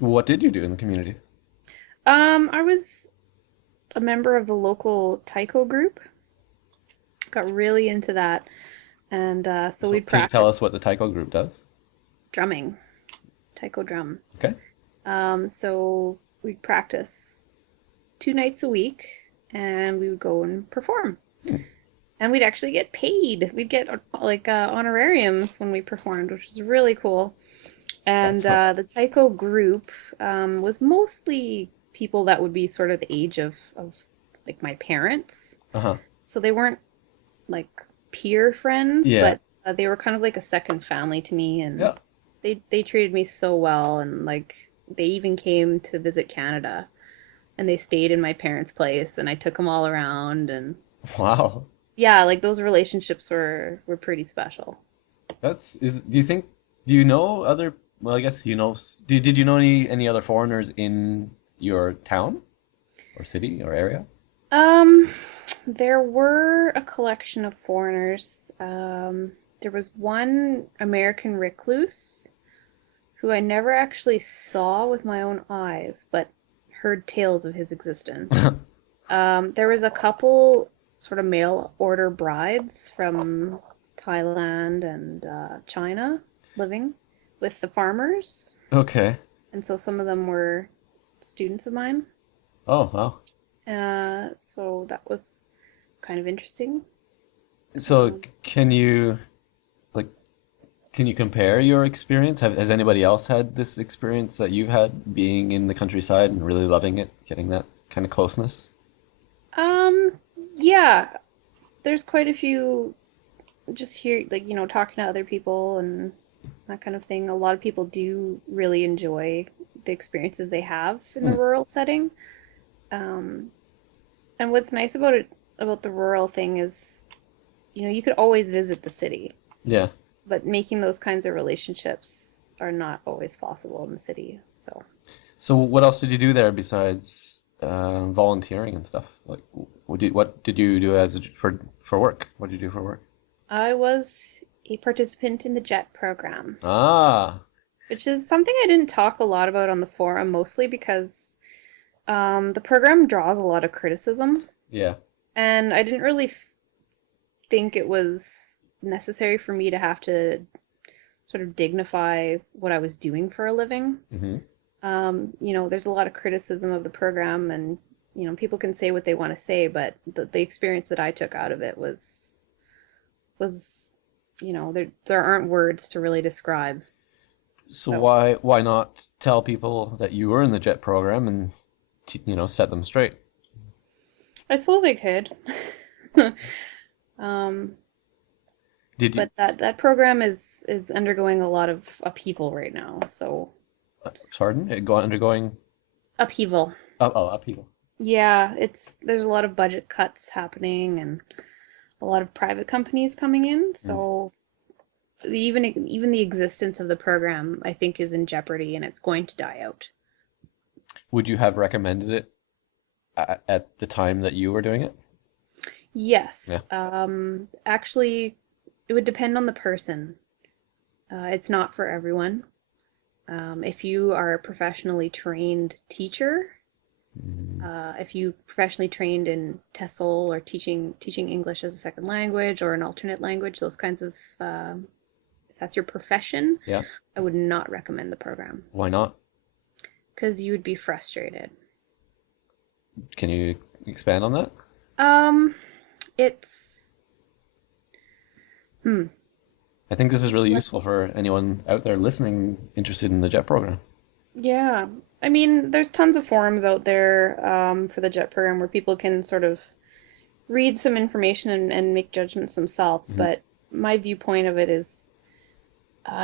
What did you do in the community? I was a member of the local taiko group. Got really into that, and so So we'd can you tell practice us what the taiko group does? drumming, taiko drums. Okay. So we'd practice 2 nights a week, and we would go and perform. Hmm, And we'd actually get paid. We'd get like honorariums when we performed, which was really cool. And that's nice. the taiko group was mostly people that would be sort of the age of like my parents. Uh-huh. So they weren't like peer friends, Yeah. but they were kind of like a second family to me, and Yeah. they treated me so well, and like they even came to visit Canada, and they stayed in my parents' place, and I took them all around, and Wow. yeah, like those relationships were pretty special. Do you think, do you know other, well, I guess you know, did you know any other foreigners in your town or city or area? Um, there were a collection of foreigners. There was one American recluse who I never actually saw with my own eyes, but heard tales of his existence. There was a couple sort of mail order brides from Thailand and China living with the farmers, Okay. and so some of them were students of mine. Oh, wow. So that was kind of interesting. So Um, can you like can you compare your experience? Has anybody else had this experience that you've had being in the countryside and really loving it, getting that kind of closeness? um, yeah, there's quite a few just here, like, talking to other people and that kind of thing. A lot of people do really enjoy the experiences they have in the Hmm. rural setting. Um, and what's nice about it, about the rural thing is, you could always visit the city, Yeah. but making those kinds of relationships are not always possible in the city. So So what else did you do there besides volunteering and stuff? Like, what did you do for work? What did you do for work? I was a participant in the JET program, Ah, which is something I didn't talk a lot about on the forum, mostly because the program draws a lot of criticism, yeah. and I didn't really think it was necessary for me to have to sort of dignify what I was doing for a living. Hmm. There's a lot of criticism of the program, and people can say what they want to say, but the experience that I took out of it was there aren't words to really describe. So So why not tell people that you were in the JET program and set them straight? I suppose I could. um, Did you? but that program is undergoing a lot of upheaval right now. So Pardon? Undergoing upheaval. upheaval. Yeah, there's a lot of budget cuts happening and a lot of private companies coming in. Mm. So even the existence of the program, I think, is in jeopardy, and it's going to die out. Would you have recommended it at the time that you were doing it? Yeah. Yes, actually, it would depend on the person. It's not for everyone. If you are a professionally trained teacher, Mm. if you professionally trained in TESOL or teaching English as a second language or an alternate language, those kinds of if that's your profession, Yeah. I would not recommend the program Why not? because you would be frustrated. Can you expand on that? Um, it's hmm, I think this is really like useful for anyone out there listening interested in the JET program. yeah. I mean, there's tons of forums out there for the JET program where people can sort of read some information and make judgments themselves. Hmm. But my viewpoint of it is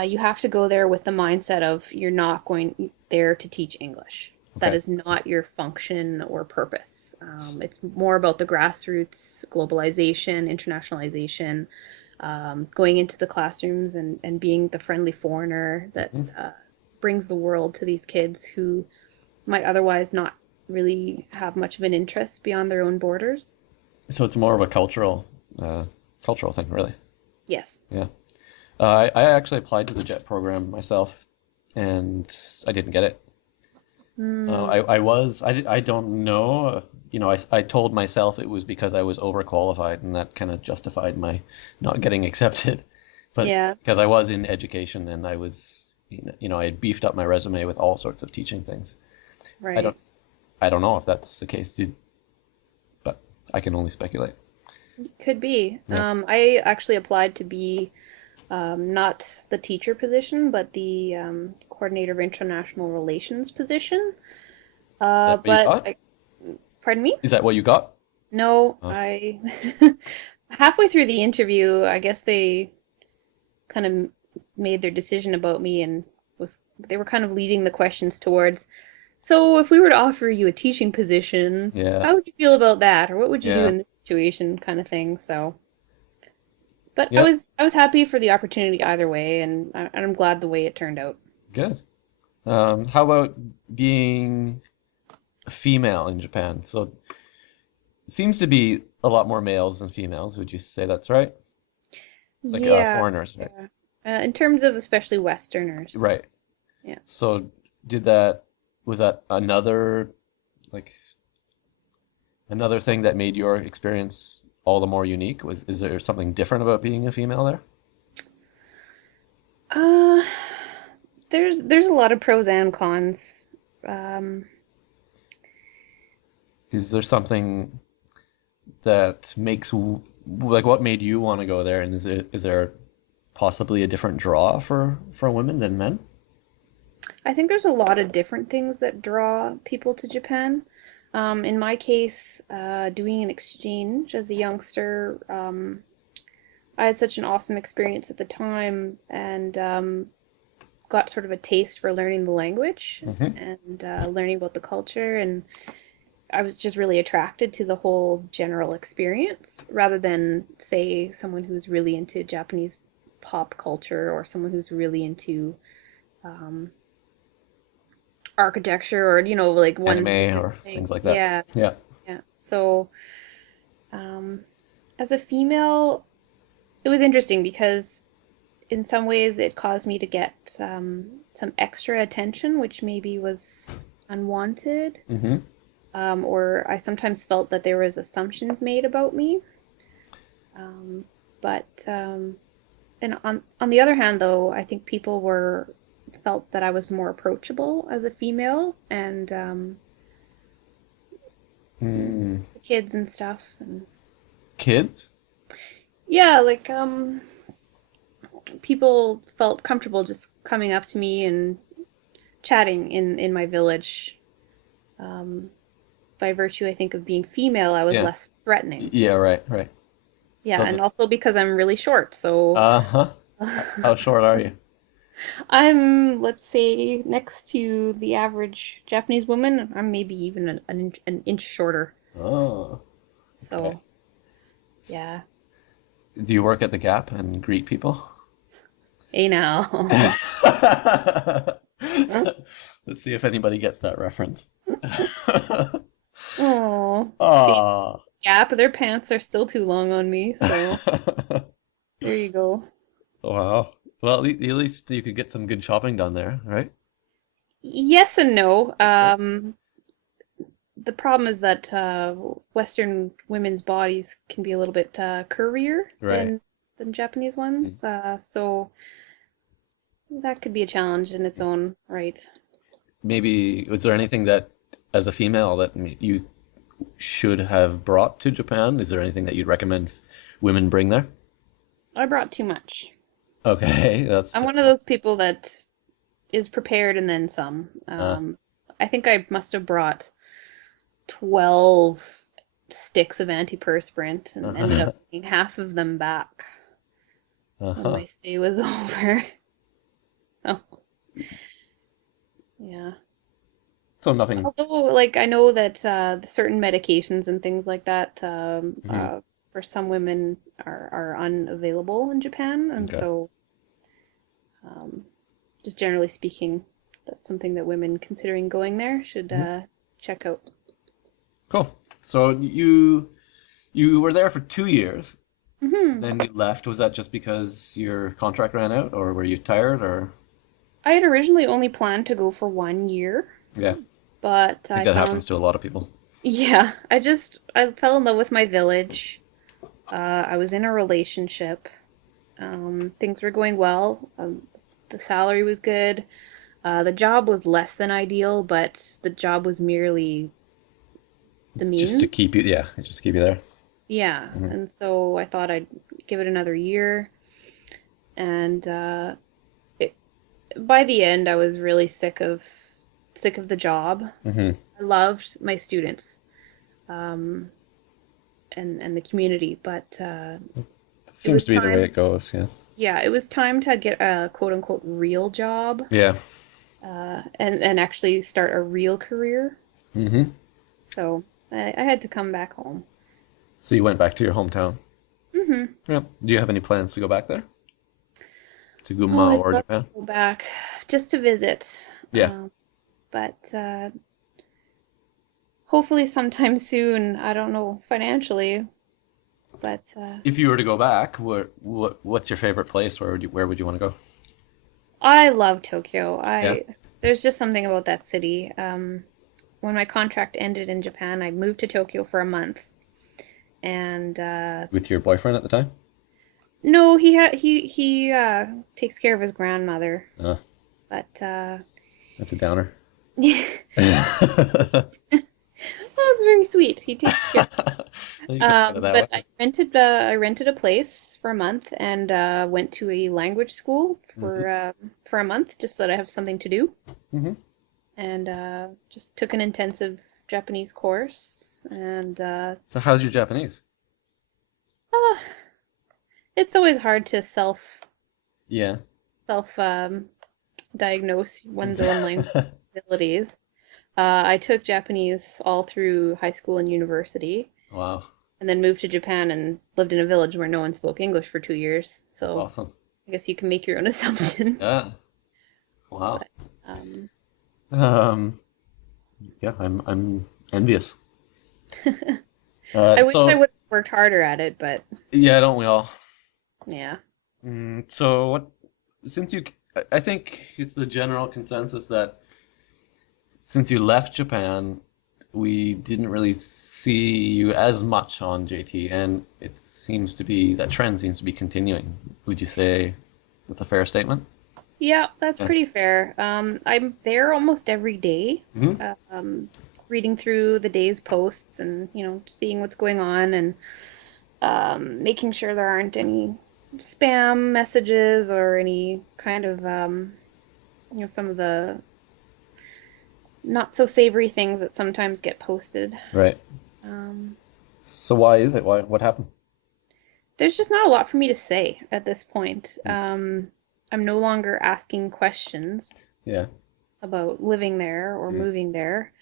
you have to go there with the mindset of you're not going there to teach English. That Okay. is not your function or purpose. It's more about the grassroots, globalization, internationalization, going into the classrooms and being the friendly foreigner that Hmm. brings the world to these kids who might otherwise not really have much of an interest beyond their own borders. So it's more of a cultural thing, really. Yes. Yeah. I actually applied to the JET program myself, and I didn't get it. Mm, I don't know. I told myself it was because I was overqualified, and that kind of justified my not getting accepted. But yeah, because I was in education and I was, I had beefed up my resume with all sorts of teaching things. I right. don't, I don't know if that's the case, but I can only speculate. Could be. Yeah. I actually applied to be not the teacher position, but the coordinator of international relations position. Is that what you But got? pardon me? Is that what you got? No, Oh, I halfway through the interview, I guess they kind of made their decision about me and was they were kind of leading the questions towards, so if we were to offer you a teaching position, yeah, how would you feel about that? Or what would you do yeah, in this situation kind of thing. So, but I yeah. was I was happy for the opportunity either way, and I'm glad the way it turned out. Good. How about being female in Japan? So it seems to be a lot more males than females. Would you say that's right? Like Yeah, foreigners, right? yeah. In terms of especially Westerners. Right. Yeah. So did that was that like another thing that made your experience all the more unique? Is there something different about being a female there? Uh, there's a lot of pros and cons. Um, Is there something that like what made you want to go there? And is there possibly a different draw for women than men? I think there's a lot of different things that draw people to Japan. In my case, doing an exchange as a youngster, I had such an awesome experience at the time and got sort of a taste for learning the language Hmm. and learning about the culture. And I was just really attracted to the whole general experience rather than, say, someone who's really into Japanese pop culture or someone who's really into um, architecture or like one Anime specific or things thing. like that. Yeah, Yeah. yeah. So, um, as a female, it was interesting because in some ways it caused me to get some extra attention, which maybe was unwanted. Hmm. Or I sometimes felt that there was assumptions made about me. Um, but and on the other hand, though, I think people were felt that I was more approachable as a female and Mm. kids and stuff. And Kids? yeah, like people felt comfortable just coming up to me and chatting in my village. Um, by virtue, I think, of being female, I was Yeah. less threatening. Yeah, right, right. Yeah, So and that's also because I'm really short, so uh-huh. How short are you? I'm, let's say, next to the average Japanese woman. I'm maybe even an inch shorter. Oh, okay. So, yeah. Do you work at the Gap and greet people? Hey now. Let's see if anybody gets that reference. Oh, see, Aw. Gap, their pants are still too long on me, so there you go. Wow. Well, at least you could get some good shopping done there, right? Yes and no. Yeah. The problem is that Western women's bodies can be a little bit curvier Right. than Japanese ones, so that could be a challenge in its own right. Maybe was there anything that, as a female, that you should have brought to Japan? Is there anything that you'd recommend women bring there? I brought too much. Okay, that's I'm one of typical. those people that is prepared and then some. Uh, I think I must have brought 12 sticks of antiperspirant and ended up uh-huh. bringing half of them back when Uh-huh. my stay was over. So, yeah. So nothing. Although, like, I know that certain medications and things like that Mhm. for some women are unavailable in Japan, and Okay. so um, just generally speaking, that's something that women considering going there should Mhm. check out. Cool. So you were there for 2 years, Hmm. then you left. Was that just because your contract ran out, or were you tired, or I had originally only planned to go for 1 year, yeah? but I think I that found, happens to a lot of people. yeah, I fell in love with my village. I was in a relationship. Things were going well. The salary was good. The job was less than ideal, but the job was merely the Just to means. keep you, yeah, just to keep you there. Yeah, Hmm. and so I thought I'd give it another year. And it, by the end, I was really sick of the job. Hmm. I loved my students, um, and the community, but it Seems was to be the way time. it goes. Yeah. Yeah, it was time to get a quote unquote real job, Yeah. and actually start a real career. Hmm. So I had to come back home. So you went back to your hometown. Hmm. Yeah. Do you have any plans to go back there? To Oh, Gunma I'd or love to Japan? go back just to visit, Yeah. but hopefully sometime soon. I don't know financially, but If you were to go back, what's your favorite place? Where would you want to go? I love Tokyo. Yeah. I There's just something about that city. When my contract ended in Japan, I moved to Tokyo for a month, and With your boyfriend at the time? no, he takes care of his grandmother, Uh, but that's a downer. well, it's very sweet. He takes care. You can look at it that But way. I rented a place for a month and went to a language school Hmm. for a month just so that I have something to do, Hmm. and just took an intensive Japanese course, and So how's your Japanese? ah, it's always hard to Yeah. self diagnose one's own language abilities. I took Japanese all through high school and university, Wow, and then moved to Japan and lived in a village where no one spoke English for 2 years. that's So awesome. I guess you can make your own assumptions. Yeah. Wow. But um, Um, yeah, I'm envious. I wish I So would have worked harder at it, but yeah, don't we all? yeah. So what? Since you, I think it's the general consensus that since you left Japan, we didn't really see you as much on JT, and it seems to be that trend seems to be continuing. Would you say that's a fair statement? Yeah, that's Yeah. pretty fair. I'm there almost every day, Hmm. um, reading through the day's posts and, seeing what's going on and making sure there aren't any spam messages or any kind of, some of the not so savory things that sometimes get posted. Right. Um, So why is it? Why? What happened? there's just not a lot for me to say at this point. Mm. I'm no longer asking questions Yeah. about living there or Mm. moving there.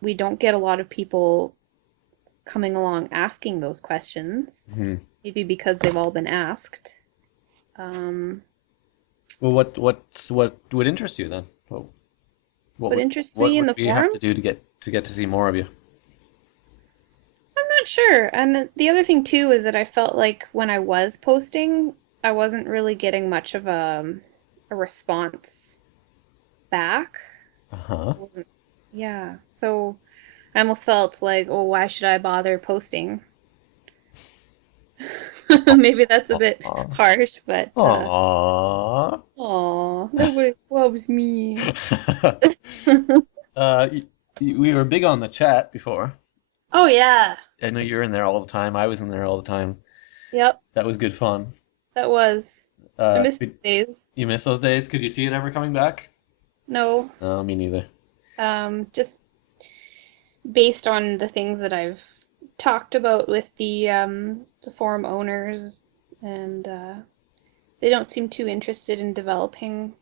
We don't get a lot of people coming along asking those questions, Hmm. maybe because they've all been asked. Um, Well, what would interest you then? What what would interests what me in would the we have forum, to do to get to see more of you? I'm not sure. And the other thing too is that I felt like when I was posting, I wasn't really getting much of a response back. Uh-huh. I wasn't, yeah. So I almost felt like, oh, why should I bother posting? Maybe that's a bit Aw. harsh, but Aw. aw, nobody loves me. Uh, we were big on the chat before. Oh yeah. I know you're in there all the time. I was in there all the time. Yep, That was good fun. that was. I miss Could those days. you miss those days? Could you see it ever coming back? No, No, me neither. just based on the things that I've talked about with the forum owners, and they don't seem too interested in developing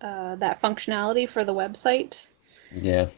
that functionality for the website. Yeah.